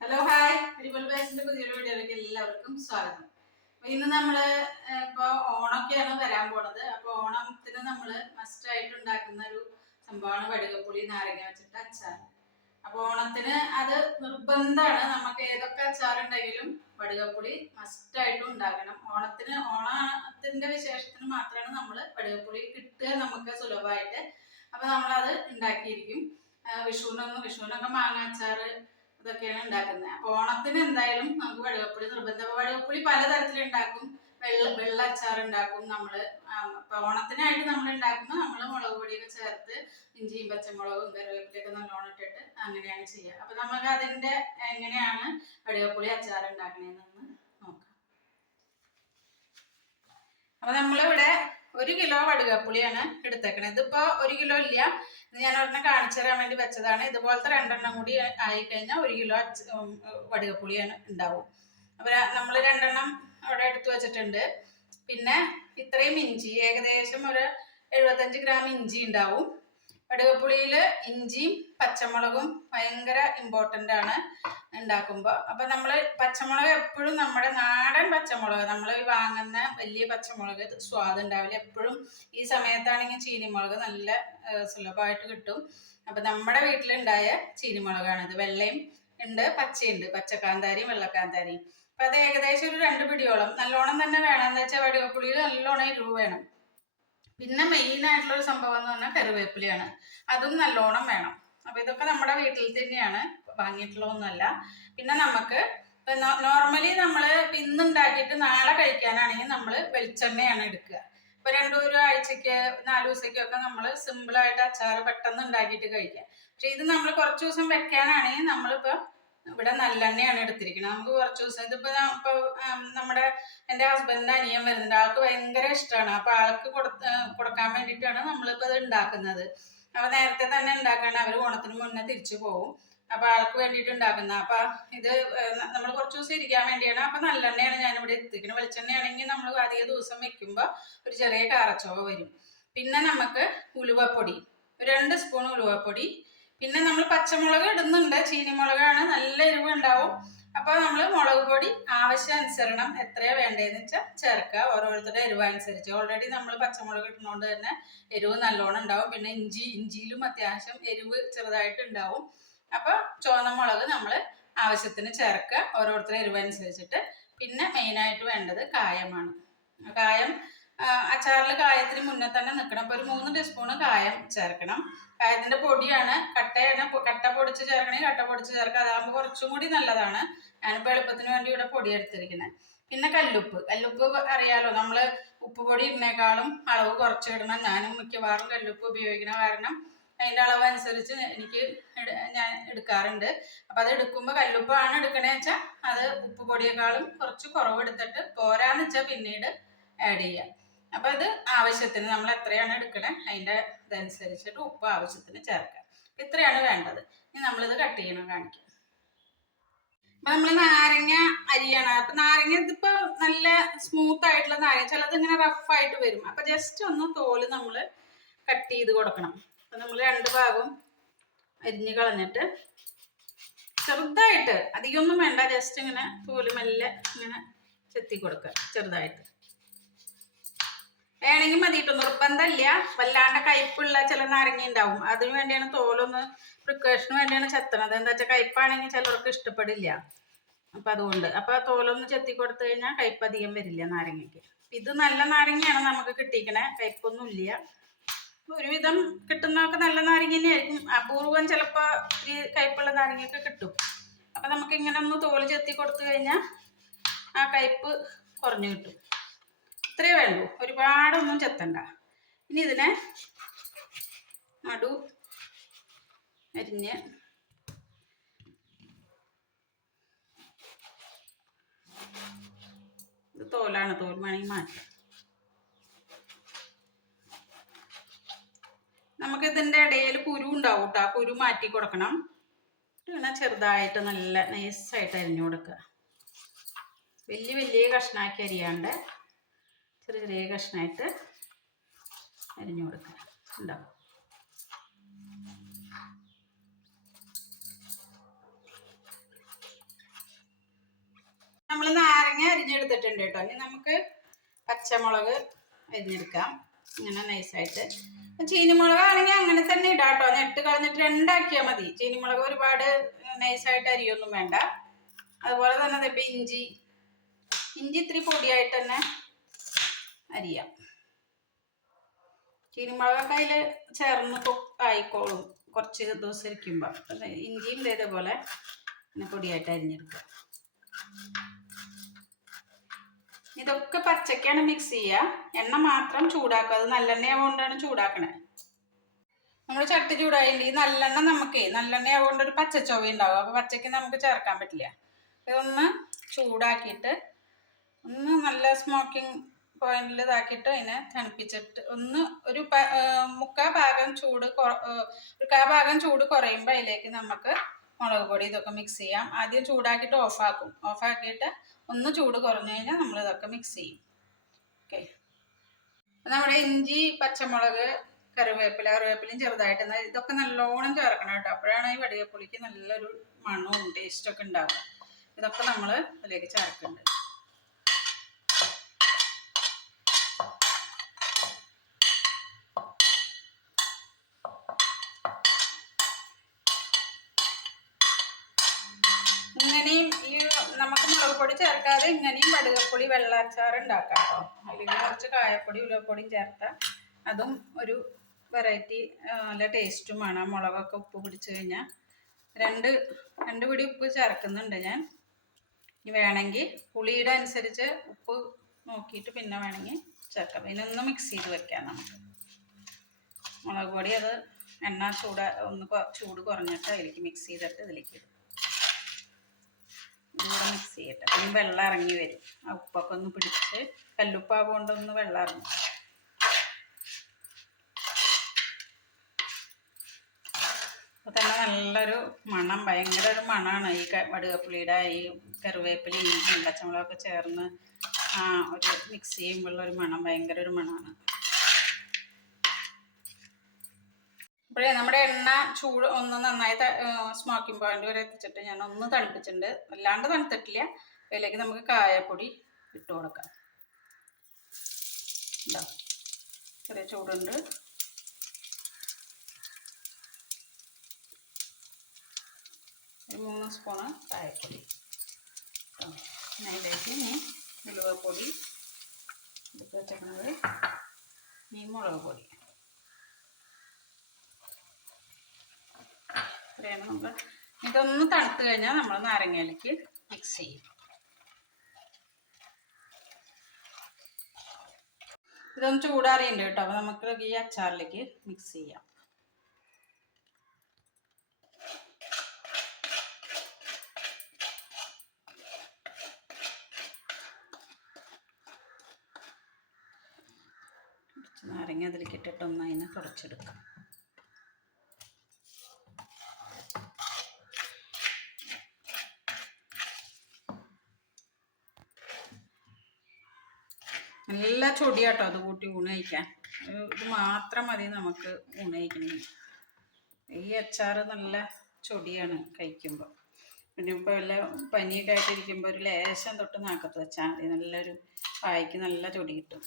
Hello hi അടിപൊളി ബാസിന്റെ പുതിയൊരു വീഡിയോയിലേക്ക് എല്ലാവർക്കും സ്വാഗതം. ഇന്ന് നമ്മൾ ഏഹ്, ഇപ്പൊ ഓണൊക്കെയാണ് വരാൻ പോണത്. അപ്പൊ ഓണത്തിന് നമ്മൾ മസ്റ്റ് ആയിട്ട് ഉണ്ടാക്കുന്ന ഒരു സംഭവമാണ് വടുകപ്പുളി നാരങ്ങ വെച്ചിട്ട് അച്ചാർ. അപ്പൊ ഓണത്തിന് അത് നിർബന്ധമാണ് നമുക്ക് ഏതൊക്കെ അച്ചാർ ഉണ്ടെങ്കിലും വടുകപ്പുളി മസ്റ്റ് ആയിട്ട് ഉണ്ടാക്കണം ഓണത്തിന് ഓണത്തിന്റെ വിശേഷത്തിന് മാത്രമാണ് നമ്മൾ വടുകപ്പുളി കിട്ടുക നമുക്ക് സുലഭമായിട്ട്. അപ്പൊ നമ്മളത് ഉണ്ടാക്കിയിരിക്കും. വിഷുവിനൊന്നും വിഷുവിനൊക്കെ മാങ്ങ അച്ചാറ് ഇതൊക്കെയാണ് ഉണ്ടാക്കുന്നത്. അപ്പൊ ഓണത്തിന് എന്തായാലും നമുക്ക് വടുകപ്പുളി നിർബന്ധം അപ്പൊ വടുകപ്പുളി പലതരത്തിൽ ഉണ്ടാക്കും വെള്ള വെള്ള അച്ചാർ ഉണ്ടാക്കും നമ്മൾ. ആ, അപ്പൊ ഓണത്തിനായിട്ട് നമ്മൾ ഉണ്ടാക്കുമ്പോൾ നമ്മൾ മുളക് പൊടിയൊക്കെ ചേർത്ത് ഇഞ്ചിയും പച്ചമുളകും കറിവേപ്പിലൊക്കെ നല്ലോണം ഇട്ടിട്ട് അങ്ങനെയാണ് ചെയ്യുക. അപ്പൊ നമുക്ക് അതിന്റെ എങ്ങനെയാണ് വടുകപ്പുളി അച്ചാർ ഉണ്ടാക്കണേന്ന് നോക്കാം. അപ്പൊ നമ്മളിവിടെ ഒരു കിലോ വടുകപ്പുളിയാണ് എടുത്തേക്കണത് ഇതിപ്പോ ഒരു കിലോ ഇല്ല. ഞാൻ ഒരെണ്ണം കാണിച്ചു തരാൻ വേണ്ടി വെച്ചതാണ്. ഇതുപോലത്തെ രണ്ടെണ്ണം കൂടി ആയി കഴിഞ്ഞാൽ ഒരു കിലോ വടികപ്പുളിയാണ് ഉണ്ടാവും. അപ്പൊ നമ്മൾ രണ്ടെണ്ണം അവിടെ എടുത്തു വെച്ചിട്ടുണ്ട്. പിന്നെ ഇത്രയും ഇഞ്ചി ഏകദേശം ഒരു എഴുപത്തഞ്ച് ഗ്രാം ഇഞ്ചി ഉണ്ടാവും. വടുകപ്പുളിയിൽ ഇഞ്ചിയും പച്ചമുളകും ഭയങ്കര ഇമ്പോർട്ടന്റ് ആണ് ഉണ്ടാക്കുമ്പോൾ അപ്പം നമ്മൾ പച്ചമുളക് എപ്പോഴും നമ്മുടെ നാടൻ പച്ചമുളക് നമ്മൾ വാങ്ങുന്ന വലിയ പച്ചമുളക് സ്വാദ് ഉണ്ടാവില്ല. എപ്പോഴും ഈ സമയത്താണെങ്കിൽ ചീനിമുളക് നല്ല സുലഭമായിട്ട് കിട്ടും. അപ്പം നമ്മുടെ വീട്ടിലുണ്ടായ ചീനിമുളകാണിത് വെള്ളയും ഉണ്ട് പച്ചയുണ്ട്. പച്ചക്കാന്താരിയും വെള്ളക്കാന്താരിയും. അപ്പം അത് ഏകദേശം ഒരു രണ്ട് പിടിയോളം. നല്ലോണം തന്നെ വേണം. എന്ന് വെച്ചാൽ വടികപ്പുളിയിൽ നല്ലോണം എരിവ് വേണം. പിന്നെ മെയിൻ ആയിട്ടുള്ള ഒരു സംഭവം എന്ന് പറഞ്ഞാൽ കറിവേപ്പിലയാണ്. അതും നല്ലോണം വേണം. അപ്പൊ ഇതൊക്കെ നമ്മുടെ വീട്ടിൽ തന്നെയാണ്. വാങ്ങിയിട്ടുള്ളതൊന്നുമല്ല. പിന്നെ നമുക്ക് നോർമലി നമ്മൾ ഇന്ന് ഉണ്ടാക്കിയിട്ട് നാളെ കഴിക്കാനാണെങ്കിൽ നമ്മൾ വെളിച്ചെണ്ണയാണ് എടുക്കുക. ഇപ്പൊ രണ്ടു ഒരു ആഴ്ചക്ക് നാല് ദിവസത്തേക്കൊക്കെ നമ്മൾ സിമ്പിൾ ആയിട്ട് അച്ചാർ പെട്ടെന്ന് ഉണ്ടാക്കിയിട്ട് കഴിക്കാം പക്ഷെ ഇത് നമ്മൾ കുറച്ച് ദിവസം വെക്കാനാണെങ്കിൽ നമ്മളിപ്പോ ഇവിടെ നല്ലെണ്ണയാണ് എടുത്തിരിക്കുന്നത്. നമുക്ക് കുറച്ച് ദിവസം ഇതിപ്പോ ഇപ്പൊ നമ്മുടെ എന്റെ ഹസ്ബൻഡിന്റെ അനിയൻ വരുന്നുണ്ട്. ആൾക്ക് ഭയങ്കര ഇഷ്ടമാണ്. അപ്പൊ ആൾക്ക് കൊടുത്ത് കൊടുക്കാൻ വേണ്ടിയിട്ടാണ് നമ്മളിപ്പോ ഇത് ഉണ്ടാക്കുന്നത്. അപ്പൊ നേരത്തെ തന്നെ ഉണ്ടാക്കാണ്. അവർ ഓണത്തിന് മുന്നേ തിരിച്ചു പോകും അപ്പൊ ആൾക്ക് വേണ്ടിയിട്ട് ഉണ്ടാക്കുന്ന അപ്പൊ ഇത് നമ്മൾ കുറച്ച് ദിവസം ഇരിക്കാൻ വേണ്ടിയാണ്. അപ്പൊ നല്ലെണ്ണയാണ് ഇവിടെ എത്തിക്കുന്നത് വെളിച്ചെണ്ണയാണെങ്കിൽ നമ്മൾ അധിക ദിവസം വെക്കുമ്പോൾ ഒരു ചെറിയ കാറച്ചോവ വരും. പിന്നെ നമുക്ക് ഉലുവപ്പൊടി. രണ്ട് സ്പൂൺ ഉലുവപ്പൊടി. പിന്നെ നമ്മൾ പച്ചമുളക് ഇടുന്നുണ്ട് ചീനിമുളകാണ്. നല്ല എരിവ് ഉണ്ടാവും അപ്പൊ നമ്മൾ മുളക് പൊടി ആവശ്യാനുസരണം എത്രയാ വേണ്ടതെന്ന് വെച്ചാൽ ചേർക്കുക. ഓരോരുത്തരുടെ എരിവ് അനുസരിച്ച് ഓൾറെഡി നമ്മൾ പച്ചമുളക് ഇടുന്നതുകൊണ്ട് തന്നെ എരിവ് നല്ലോണം ഉണ്ടാവും. പിന്നെ ഇഞ്ചി ഇഞ്ചിയിലും അത്യാവശ്യം എരിവ് ചെറുതായിട്ട് ഉണ്ടാവും. അപ്പൊ ചുവന്ന മുളക് നമ്മൾ ആവശ്യത്തിന് ചേർക്കുക. ഓരോരുത്തരുടെ എരിവ് അനുസരിച്ചിട്ട് പിന്നെ മെയിനായിട്ട് വേണ്ടത് കായമാണ്. കായം അച്ചാറിൽ കായത്തിന് മുന്നേ തന്നെ നിൽക്കണം അപ്പോൾ ഒരു മൂന്ന് ടീസ്പൂണ് കായം ചേർക്കണം. കായത്തിന്റെ പൊടിയാണ് കട്ടയാണ് കട്ട പൊടിച്ച് ചേർക്കണേ കട്ട പൊടിച്ച് ചേർക്കുക അതാകുമ്പോൾ കുറച്ചും കൂടി നല്ലതാണ്. ഞാനിപ്പോൾ എളുപ്പത്തിന് വേണ്ടി ഇവിടെ പൊടി എടുത്തിരിക്കുന്നത് പിന്നെ കല്ലുപ്പ്. കല്ലുപ്പ് അറിയാലോ നമ്മൾ ഉപ്പ് പൊടി ഇടുന്നേക്കാളും അളവ് കുറച്ച് ഇടണം. ഞാനും മിക്കവാറും കല്ലുപ്പ് ഉപയോഗിക്കണ കാരണം അതിന്റെ അളവ് അനുസരിച്ച് എനിക്ക് ഞാൻ എടുക്കാറുണ്ട്. അപ്പം അത് എടുക്കുമ്പോൾ കല്ലുപ്പാണ് എടുക്കണേ വെച്ചാൽ അത് ഉപ്പ് പൊടിയേക്കാളും കുറച്ച് കുറവ് എടുത്തിട്ട് പോരാന്ന് വെച്ചാൽ പിന്നീട് ആഡ് ചെയ്യാം. അപ്പം ഇത് ആവശ്യത്തിന് നമ്മൾ എത്രയാണ് എടുക്കണേ? അതിന്റെ ഇതനുസരിച്ചിട്ട് ഉപ്പ് ആവശ്യത്തിന് ചേർക്കാം ഇത്രയാണ് വേണ്ടത്. ഇനി നമ്മളിത് കട്ട് ചെയ്യണം കാണിക്കാം. അപ്പൊ നമ്മൾ നാരങ്ങ അരിയാണ്. അപ്പൊ നാരങ്ങ ഇതിപ്പോ നല്ല സ്മൂത്ത് ആയിട്ടുള്ള നാരങ്ങ. ചിലത് ഇങ്ങനെ റഫ് ആയിട്ട് വരും. അപ്പൊ ജസ്റ്റ് ഒന്ന് തോൽ നമ്മൾ കട്ട് ചെയ്ത് കൊടുക്കണം. അപ്പൊ നമ്മൾ രണ്ട് ഭാഗവും അരിഞ്ഞ് കളഞ്ഞിട്ട് ചെറുതായിട്ട് അധികമൊന്നും വേണ്ട. ജസ്റ്റ് ഇങ്ങനെ തോൽ മെല്ലെ ഇങ്ങനെ ചെത്തി കൊടുക്കുക. ചെറുതായിട്ട്. വേണമെങ്കിൽ മതിയിട്ട് നിർബന്ധമില്ല. വല്ലാണ്ട് കയ്പുള്ള ചില നാരങ്ങ ഉണ്ടാവും. അതിന് വേണ്ടിയാണ് തോലൊന്ന് പ്രിക്കോഷന് വേണ്ടിയാണ് ചെത്തണത്. എന്താ വെച്ചാൽ കയ്പാണെങ്കിൽ ചിലർക്ക് ഇഷ്ടപ്പെടില്ല. അപ്പം അതുകൊണ്ട്. അപ്പൊ ആ തോലൊന്ന് ചെത്തി കൊടുത്തു കഴിഞ്ഞാൽ കയ്പ് അധികം വരില്ല നാരങ്ങയ്ക്ക്. ഇത് നല്ല നാരങ്ങയാണ് നമുക്ക് കിട്ടിക്കണേ. കയ്പൊന്നും ഇല്ല. ഒരുവിധം കിട്ടുന്നതൊക്കെ നല്ല നാരങ്ങ തന്നെയായിരിക്കും. അപൂർവം ചിലപ്പോൾ ഈ കയ്പുള്ള നാരങ്ങയൊക്കെ കിട്ടും. അപ്പം നമുക്ക് ഇങ്ങനെ ഒന്ന് തോൽ ചെത്തി കൊടുത്തു കഴിഞ്ഞാൽ ആ കയ്പ് കുറഞ്ഞു കിട്ടും. ഇത്രയേ വേണ്ടൂ ഒരുപാടൊന്നും ചെത്തണ്ട. ഇനി ഇതിനെ നടു അരിഞ്ഞ് ഇത് തോലാണ് തോൽ വേണമെങ്കിൽ മാറ്റാം. നമുക്ക് ഇതിന്റെ ഇടയിൽ കുരു ഉണ്ടാവും കേട്ടോ. കുരു മാറ്റി കൊടുക്കണം. ഇങ്ങനെ ചെറുതായിട്ട് നല്ല നൈസായിട്ട് അരിഞ്ഞു കൊടുക്കുക. വലിയ വലിയ കഷ്ണാക്കി അരിയാണ്ട് ചെറിയ ചെറിയ കഷ്ണമായിട്ട് അരിഞ്ഞു കൊടുക്കുക ഉണ്ടാവും നമ്മൾ നാരങ്ങ അരിഞ്ഞെടുത്തിട്ടുണ്ട് കേട്ടോ. ഇനി നമുക്ക് പച്ചമുളക് അരിഞ്ഞെടുക്കാം. ഇങ്ങനെ നൈസായിട്ട്. ചീനിമുളക് ആണെങ്കിൽ അങ്ങനെ തന്നെ ഇടാം കേട്ടോ. നെട്ട് കളഞ്ഞിട്ട് രണ്ടാക്കിയാൽ മതി. ചീനിമുളക് ഒരുപാട് നൈസായിട്ട് അരിയൊന്നും വേണ്ട. അതുപോലെ തന്നെ ഇപ്പം ഇഞ്ചി. ഇഞ്ചി ഇത്തിരി പൊടിയായിട്ട് തന്നെ അരിയാം. ചീനിമുളകൊക്കെ അതിൽ ചേർന്ന് ആയിക്കോളും. കുറച്ച് ദിവസം ഇരിക്കുമ്പോൾ ഇഞ്ചിയും ഇതേപോലെ പൊടിയായിട്ട് അരിഞ്ഞെടുക്കുക. ഇതൊക്കെ പച്ചക്കാണ് മിക്സ് ചെയ്യുക എണ്ണ മാത്രം ചൂടാക്കുക. അത് നല്ലെണ്ണ ആവുകൊണ്ടാണ് ചൂടാക്കണേ. നമ്മൾ ചട്ടി ഈ നല്ലെണ്ണ നമുക്ക് നല്ലെണ്ണ ആവുകൊണ്ട് ഒരു പച്ച ചൊവ ഉണ്ടാവും. അപ്പോൾ പച്ചക്ക് നമുക്ക് ചേർക്കാൻ പറ്റില്ല. ഇതൊന്ന് ചൂടാക്കിയിട്ട് ഒന്ന് നല്ല സ്മോക്കിംഗ് പോയിന്റിൽ ഇതാക്കിയിട്ട് അതിനെ തണുപ്പിച്ചിട്ട് ഒന്ന് ഒരു മുക്കാ ഭാഗം ചൂട് ഒരു കാ ഭാഗം ചൂട് കുറയുമ്പോൾ അതിലേക്ക് നമുക്ക് മുളക് പൊടി ഇതൊക്കെ മിക്സ് ചെയ്യാം. ആദ്യം ചൂടാക്കിയിട്ട് ഓഫാക്കും ഓഫാക്കിയിട്ട് ഒന്ന് ചൂട് കുറഞ്ഞു കഴിഞ്ഞാൽ നമ്മൾ ഇതൊക്കെ മിക്സ് ചെയ്യും. ഓക്കെ നമ്മുടെ ഇഞ്ചി പച്ചമുളക് കറിവേപ്പില കറിവേപ്പിലയും ചെറുതായിട്ട് ഇതൊക്കെ നല്ലോണം ചേർക്കണം കേട്ടോ. അപ്പോഴാണ് ഈ വടികപ്പുളിക്ക് നല്ലൊരു മണവും ടേസ്റ്റൊക്കെ ഉണ്ടാവുക. ഇതൊക്കെ നമ്മൾ അതിലേക്ക് ചേർക്കുന്നുണ്ട് ചേർക്കാതെ ഇങ്ങനെയും വടുകപ്പൊടി വെള്ളാച്ചാർ ഉണ്ടാക്കാം കേട്ടോ. അല്ലെങ്കിൽ കുറച്ച് കായപ്പൊടി ഉലപ്പൊടിയും ചേർത്താൽ അതും ഒരു വെറൈറ്റി നല്ല ടേസ്റ്റുമാണ് ആ മുളകൊക്കെ ഉപ്പ് പിടിച്ചു കഴിഞ്ഞാൽ രണ്ട് രണ്ട് പിടി ഉപ്പ് ചേർക്കുന്നുണ്ട് ഞാൻ. ഇനി വേണമെങ്കിൽ പുളിയുടെ അനുസരിച്ച് ഉപ്പ് നോക്കിയിട്ട് പിന്നെ വേണമെങ്കിൽ ചേർക്കാം. ഇതിനൊന്ന് മിക്സ് ചെയ്ത് വെക്കാം നമുക്ക്. മുളക് പൊടി അത് എണ്ണ ചൂടാ ഒന്ന് ചൂട് കുറഞ്ഞിട്ട് അതിലേക്ക് മിക്സ് ചെയ്തിട്ട് ഇതിലേക്ക് ഇടും. ഇതുകൂടെ മിക്സ് ചെയ്യട്ടെ. പിന്നെ വെള്ളം ഇറങ്ങി വരും. ആ ഉപ്പൊക്കെ ഒന്ന് പിടിച്ച് കല്ലുപ്പാവുകൊണ്ട് ഒന്ന് വെള്ളം ഇറങ്ങും. അപ്പോൾ തന്നെ നല്ലൊരു മണം ഭയങ്കര ഒരു മണമാണ് ഈ വടുകപ്പുളിയുടെ ഈ കറിവേപ്പില ഇഞ്ചി പച്ചമുളകൊക്കെ ചേർന്ന് ആ ഒരു മിക്സ് ചെയ്യുമ്പോഴുള്ള ഒരു മണം ഭയങ്കര ഒരു മണമാണ് ഇപ്പോഴേ നമ്മുടെ എണ്ണ ചൂട് ഒന്ന് നന്നായി സ്മോക്കിംഗ് പോയിന്റ് വരെ എത്തിച്ചിട്ട് ഞാൻ ഒന്ന് തണുപ്പിച്ചിട്ടുണ്ട്. അല്ലാണ്ട് തണുത്തിട്ടില്ല. അതിലേക്ക് നമുക്ക് കായപ്പൊടി ഇട്ട് കൊടുക്കാം. ചെറിയ ചൂടുണ്ട്. മൂന്ന് സ്പൂണ് കായപ്പൊടി. അതിലേക്ക് ഇനി ഉലുവപ്പൊടി എടുത്ത് വെച്ചേക്കുന്നത് ഈ മുളക് പൊടി. ഇത്രയാണ് നമ്മൾ ഇതൊന്ന് തണുത്ത് കഴിഞ്ഞാൽ നമ്മൾ നാരങ്ങയിലേക്ക് മിക്സ് ചെയ്യും. ഇതൊന്ന് ചൂടാറിയുണ്ട് കേട്ടോ. അപ്പോൾ നമുക്ക് ഈ അച്ചാറിലേക്ക് മിക്സ് ചെയ്യാം. നാരങ്ങ അതിലേക്ക് ഇട്ടിട്ട് ഒന്നായി കുറച്ചെടുക്കാം നല്ല ചൊടിയാട്ടോ അത് കൂട്ടി ഊണ് കഴിക്കാൻ. ഇത് മാത്രം മതി നമുക്ക് ഊണ് കഴിക്കണമെങ്കിൽ. ഈ അച്ചാർ നല്ല ചൊടിയാണ് കഴിക്കുമ്പോൾ. പിന്നെ ഇപ്പോൾ വല്ല പനിയൊക്കെ ആയിട്ടിരിക്കുമ്പോൾ ഒരു ലേശം തൊട്ട് നാക്കത്ത് വെച്ചാൽ മതി. നല്ലൊരു പായ്ക്ക് നല്ല ചൊടി കിട്ടും.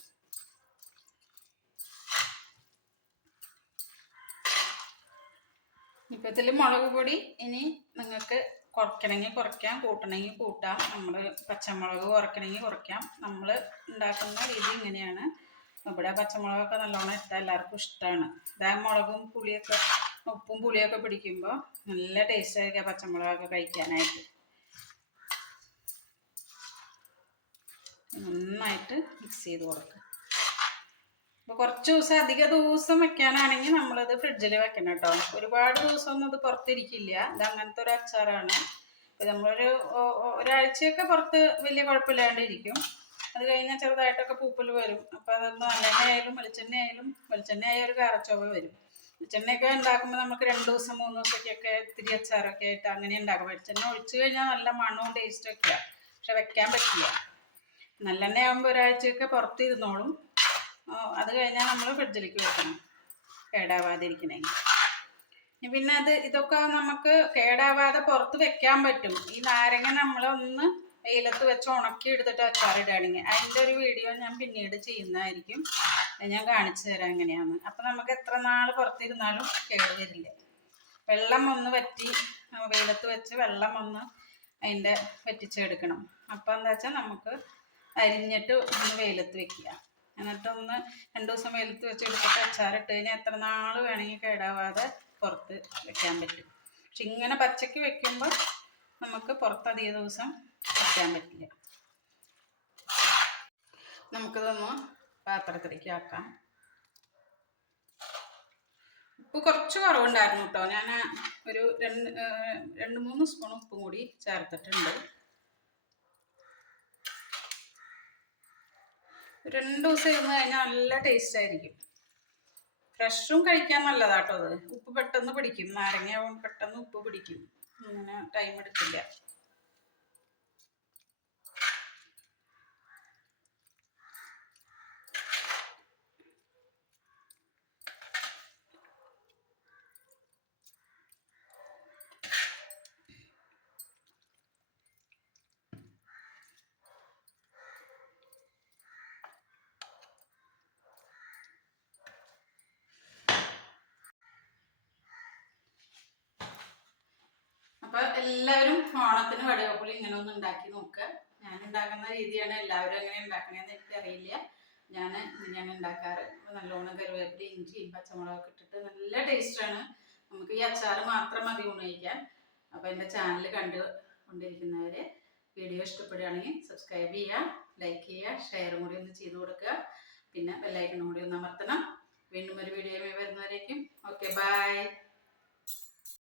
ഇപ്പം മുളക് പൊടി ഇനി നിങ്ങൾക്ക് കുറയ്ക്കണമെങ്കിൽ കുറയ്ക്കാം കൂട്ടണമെങ്കിൽ കൂട്ടാം. നമ്മൾ പച്ചമുളക് കുറയ്ക്കണമെങ്കിൽ കുറയ്ക്കാം. നമ്മൾ ഉണ്ടാക്കുന്ന രീതി ഇങ്ങനെയാണ്. ഇവിടെ പച്ചമുളകൊക്കെ നല്ലോണം ഇട്ടാൽ എല്ലാവർക്കും ഇഷ്ടമാണ്. ഇതാ മുളകും പുളിയൊക്കെ ഉപ്പും പുളിയൊക്കെ പിടിക്കുമ്പോൾ നല്ല ടേസ്റ്റ് ആയിരിക്കും പച്ചമുളകൊക്കെ കഴിക്കാനായിട്ട്. നന്നായിട്ട് മിക്സ് ചെയ്ത് കൊടുക്കുക അപ്പോൾ കുറച്ച് ദിവസം അധിക ദിവസം വെക്കാനാണെങ്കിൽ നമ്മളിത് ഫ്രിഡ്ജിൽ വെക്കണം കേട്ടോ. ഒരുപാട് ദിവസമൊന്നും ഇത് പുറത്തിരിക്കില്ല. ഇത് അങ്ങനത്തെ ഒരു അച്ചാറാണ്. ഇപ്പം നമ്മളൊരു ഒരാഴ്ചയൊക്കെ പുറത്ത് വലിയ കുഴപ്പമില്ലാണ്ട് ഇരിക്കും അത് കഴിഞ്ഞാൽ ചെറുതായിട്ടൊക്കെ പൂപ്പൽ വരും. അപ്പോൾ അത് നല്ലെണ്ണ ആയാലും വെളിച്ചെണ്ണ ആയാലും വെളിച്ചെണ്ണ ആയാലും ഒരു കാരച്ചൊവ വരും. വെളിച്ചെണ്ണയൊക്കെ ഉണ്ടാക്കുമ്പോൾ നമുക്ക് രണ്ട് ദിവസം മൂന്ന് ദിവസത്തേക്കൊക്കെ ഇത്തിരി അച്ചാറൊക്കെ ആയിട്ട് അങ്ങനെ ഉണ്ടാക്കും. വെളിച്ചെണ്ണ ഒഴിച്ചു കഴിഞ്ഞാൽ നല്ല മണവും ടേസ്റ്റും ഒക്കെയാണ് പക്ഷെ വെക്കാൻ പറ്റില്ല. നല്ലെണ്ണ ആകുമ്പോൾ ഒരാഴ്ചയൊക്കെ പുറത്തിരുന്നോളും. ആ, അത് കഴിഞ്ഞാൽ നമ്മൾ ഫ്രിഡ്ജിലേക്ക് വെക്കണം. കേടാവാതിരിക്കണമെങ്കിൽ പിന്നെ അത് ഇതൊക്കെ നമുക്ക് കേടാവാതെ പുറത്ത് വെക്കാൻ പറ്റും. ഈ നാരങ്ങ നമ്മൾ ഒന്ന് വെയിലത്ത് വെച്ച് ഉണക്കി എടുത്തിട്ട് അച്ചാറിടുകയാണെങ്കിൽ അതിന്റെ ഒരു വീഡിയോ ഞാൻ പിന്നീട് ചെയ്യുന്നതായിരിക്കും. ഞാൻ കാണിച്ചു തരാം എങ്ങനെയാന്ന്. അപ്പം നമുക്ക് എത്ര നാൾ പുറത്തിരുന്നാലും കേട് വരില്ല. വെള്ളം ഒന്ന് വറ്റി വെയിലത്ത് വെച്ച് വെള്ളം ഒന്ന് അതിന്റെ വറ്റിച്ചെടുക്കണം. അപ്പം എന്താ വെച്ചാൽ നമുക്ക് അരിഞ്ഞിട്ട് ഒന്ന് വെയിലത്ത് വെക്കുക. എന്നിട്ടൊന്ന് രണ്ട് ദിവസം വെയിലത്ത് വെച്ച് എടുത്തിട്ട് അച്ചാറിട്ട് കഴിഞ്ഞാൽ എത്ര നാൾ വേണമെങ്കിൽ കേടാവാതെ പുറത്ത് വെക്കാൻ പറ്റും. പക്ഷെ ഇങ്ങനെ പച്ചക്ക് വെക്കുമ്പോൾ നമുക്ക് പുറത്ത് അധിക ദിവസം വെക്കാൻ പറ്റില്ല. നമുക്കിതൊന്ന് പാത്രത്തിലേക്ക് ആക്കാം. ഉപ്പ് കുറച്ച് കുറവുണ്ടായിരുന്നു കേട്ടോ. ഞാൻ ഒരു രണ്ട് രണ്ട് മൂന്ന് സ്പൂൺ ഉപ്പും കൂടി ചേർത്തിട്ടുണ്ട്. രണ്ട് ദിവസം ഇരുന്ന് കഴിഞ്ഞാൽ നല്ല ടേസ്റ്റ് ആയിരിക്കും. ഫ്രഷും കഴിക്കാൻ നല്ലതാട്ടോ അത്. ഉപ്പ് പെട്ടെന്ന് പിടിക്കും. നാരങ്ങ പെട്ടെന്ന് ഉപ്പ് പിടിക്കും. അങ്ങനെ ടൈം എടുക്കില്ല. അപ്പൊ എല്ലാവരും ഓണത്തിന് വടകപ്പുളി ഇങ്ങനെ ഒന്ന് ഉണ്ടാക്കി നോക്കുക ഞാൻ ഉണ്ടാക്കുന്ന രീതിയാണ് എല്ലാവരും എങ്ങനെ ഉണ്ടാക്കണേന്ന് എനിക്ക് അറിയില്ല. ഞാൻ ഇങ്ങനെയാണ് ഉണ്ടാക്കാറ്. നല്ലോണം കറിവേപ്പില ഇഞ്ചിയും പച്ചമുളകൊക്കെ ഇട്ടിട്ട് നല്ല ടേസ്റ്റാണ് നമുക്ക് ഈ അച്ചാർ മാത്രം മതി ഉണയിക്കാൻ അപ്പൊ എന്റെ ചാനൽ കണ്ടു കൊണ്ടിരിക്കുന്നവര് വീഡിയോ ഇഷ്ടപ്പെടുകയാണെങ്കിൽ സബ്സ്ക്രൈബ് ചെയ്യുക ലൈക്ക് ചെയ്യുക ഷെയറും കൂടി ഒന്ന് ചെയ്തു കൊടുക്കുക. പിന്നെ ബെല്ലൈക്കണും കൂടി ഒന്ന് അമർത്തണം. വീണ്ടും ഒരു വീഡിയോ വരുന്നവരേക്കും. Okay bye